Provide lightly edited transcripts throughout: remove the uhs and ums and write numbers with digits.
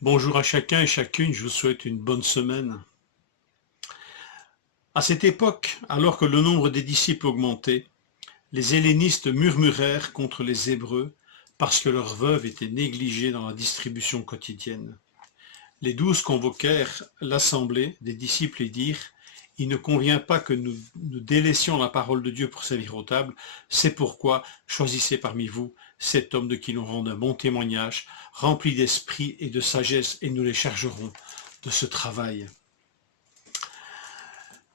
Bonjour à chacun et chacune, je vous souhaite une bonne semaine. À cette époque, alors que le nombre des disciples augmentait, les hellénistes murmurèrent contre les Hébreux parce que leurs veuves étaient négligées dans la distribution quotidienne. Les 12 convoquèrent l'assemblée des disciples et dirent: « Il ne convient pas que nous délaissions la parole de Dieu pour servir aux tables, c'est pourquoi choisissez parmi vous 7 hommes de qui l'on rende un bon témoignage, remplis d'esprit et de sagesse, et nous les chargerons de ce travail. »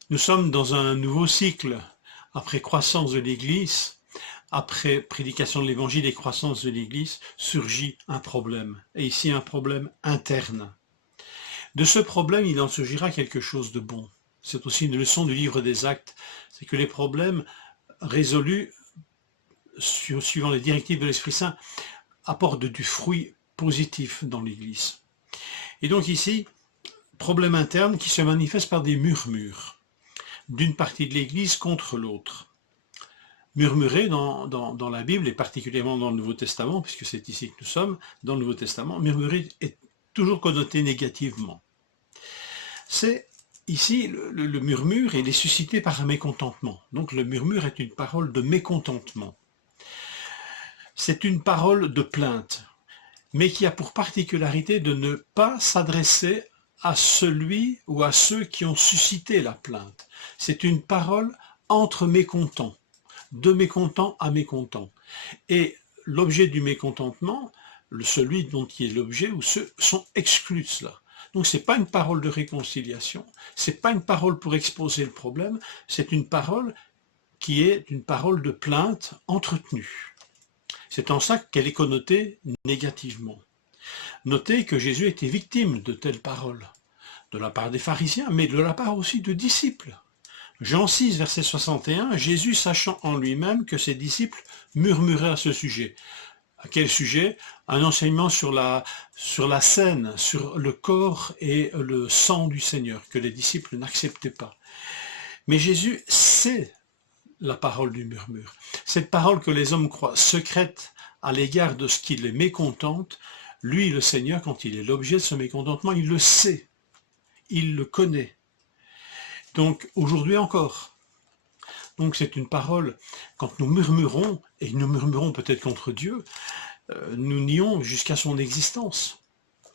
Nous sommes dans un nouveau cycle. Après croissance de l'Église, après prédication de l'Évangile et croissance de l'Église, surgit un problème, et ici un problème interne. De ce problème, il en surgira quelque chose de bon. C'est aussi une leçon du livre des Actes, c'est que les problèmes résolus, suivant les directives de l'Esprit Saint, apportent du fruit positif dans l'Église. Et donc ici, problème interne qui se manifeste par des murmures d'une partie de l'Église contre l'autre. Murmurer dans la Bible, et particulièrement dans le Nouveau Testament, puisque c'est ici que nous sommes, dans le Nouveau Testament, murmurer est toujours connoté négativement. C'est ici, le murmure, il est suscité par un mécontentement. Donc le murmure est une parole de mécontentement. C'est une parole de plainte, mais qui a pour particularité de ne pas s'adresser à celui ou à ceux qui ont suscité la plainte. C'est une parole entre mécontents, de mécontent à mécontent. Et l'objet du mécontentement, celui dont il est l'objet, ou ceux sont exclus de cela. Donc ce n'est pas une parole de réconciliation, ce n'est pas une parole pour exposer le problème, c'est une parole qui est une parole de plainte entretenue. C'est en ça qu'elle est connotée négativement. Notez que Jésus était victime de telles paroles, de la part des pharisiens, mais de la part aussi de disciples. Jean 6, verset 61, Jésus, sachant en lui-même que ses disciples murmuraient à ce sujet. À quel sujet? Un enseignement sur la scène, sur le corps et le sang du Seigneur, que les disciples n'acceptaient pas. Mais Jésus sait la parole du murmure. Cette parole que les hommes croient secrète à l'égard de ce qui les mécontente, lui, le Seigneur, quand il est l'objet de ce mécontentement, il le sait, il le connaît. Donc, aujourd'hui encore. Donc, c'est une parole, quand nous murmurons, et nous murmurons peut-être contre Dieu, nous nions jusqu'à son existence.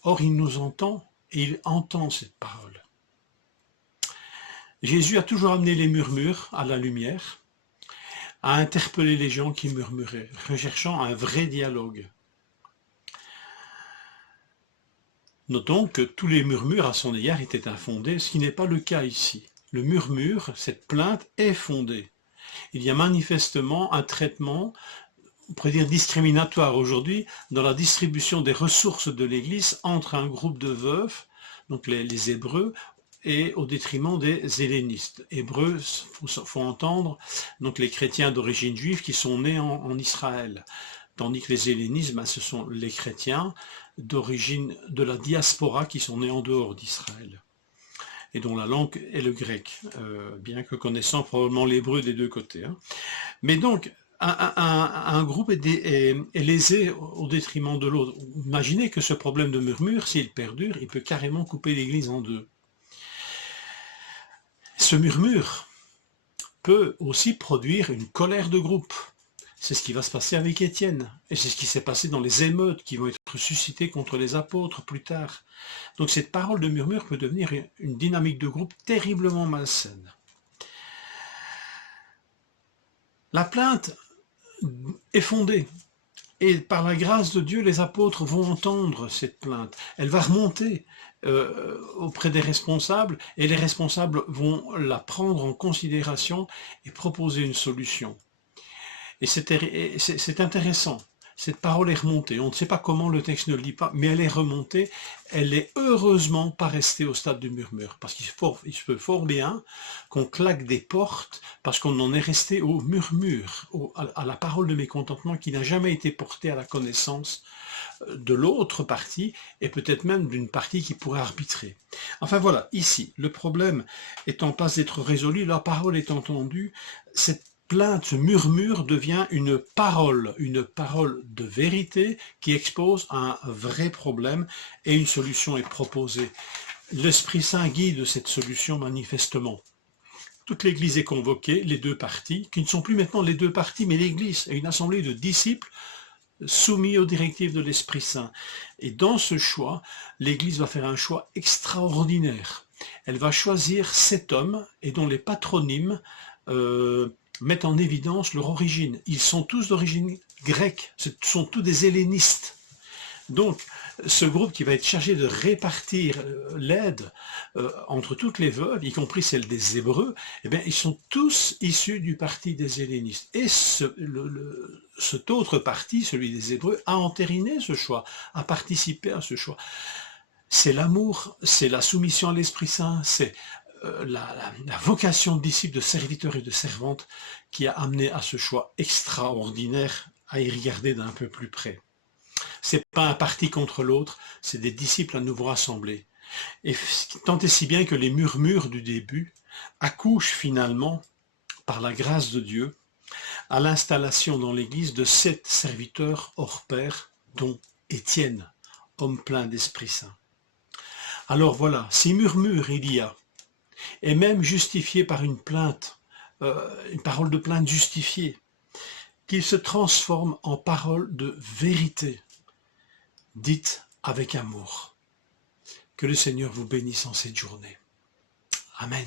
Or, il nous entend, et il entend cette parole. Jésus a toujours amené les murmures à la lumière, a interpellé les gens qui murmuraient, recherchant un vrai dialogue. Notons que tous les murmures à son égard étaient infondés, ce qui n'est pas le cas ici. Le murmure, cette plainte, est fondée. Il y a manifestement un traitement, on pourrait dire discriminatoire aujourd'hui, dans la distribution des ressources de l'Église entre un groupe de veufs, donc les Hébreux, et au détriment des hellénistes. Hébreux, faut entendre, donc les chrétiens d'origine juive qui sont nés en Israël. Tandis que les hellénistes, ce sont les chrétiens d'origine de la diaspora qui sont nés en dehors d'Israël, et dont la langue est le grec, bien que connaissant probablement l'hébreu des deux côtés. Mais donc, un groupe est lésé au détriment de l'autre. Imaginez que ce problème de murmure, s'il perdure, il peut carrément couper l'Église en deux. Ce murmure peut aussi produire une colère de groupe. C'est ce qui va se passer avec Étienne, et c'est ce qui s'est passé dans les émeutes qui vont être suscitées contre les apôtres plus tard. Donc cette parole de murmure peut devenir une dynamique de groupe terriblement malsaine. La plainte est fondée, et par la grâce de Dieu, les apôtres vont entendre cette plainte. Elle va remonter auprès des responsables, et les responsables vont la prendre en considération et proposer une solution. Et c'est intéressant, cette parole est remontée, on ne sait pas comment, le texte ne le dit pas, mais elle est remontée, elle n'est heureusement pas restée au stade du murmure, parce qu'il se peut fort bien qu'on claque des portes, parce qu'on en est resté au murmure, à la parole de mécontentement qui n'a jamais été portée à la connaissance de l'autre partie, et peut-être même d'une partie qui pourrait arbitrer. Enfin voilà, ici, le problème est en passe d'être résolu, la parole est entendue, cette plainte, ce murmure devient une parole de vérité qui expose un vrai problème et une solution est proposée. L'Esprit Saint guide cette solution manifestement. Toute l'Église est convoquée, les deux parties, qui ne sont plus maintenant les deux parties, mais l'Église est une assemblée de disciples soumis aux directives de l'Esprit Saint. Et dans ce choix, l'Église va faire un choix extraordinaire. Elle va choisir 7 hommes et dont les patronymes mettent en évidence leur origine. Ils sont tous d'origine grecque, ce sont tous des hellénistes. Donc, ce groupe qui va être chargé de répartir l'aide entre toutes les veuves, y compris celles des Hébreux, eh bien, ils sont tous issus du parti des hellénistes. Et cet autre parti, celui des Hébreux, a entériné ce choix, a participé à ce choix. C'est l'amour, c'est la soumission à l'Esprit Saint, c'est la vocation de disciples, de serviteurs et de servantes qui a amené à ce choix extraordinaire à y regarder d'un peu plus près. C'est pas un parti contre l'autre, c'est des disciples à nouveau rassemblés. Et tant et si bien que les murmures du début accouchent finalement, par la grâce de Dieu, à l'installation dans l'Église de 7 serviteurs hors pair, dont Étienne, homme plein d'Esprit Saint. Alors voilà, si murmure il y a, et même justifié par une plainte, une parole de plainte justifiée, qu'il se transforme en parole de vérité, dite avec amour. Que le Seigneur vous bénisse en cette journée. Amen.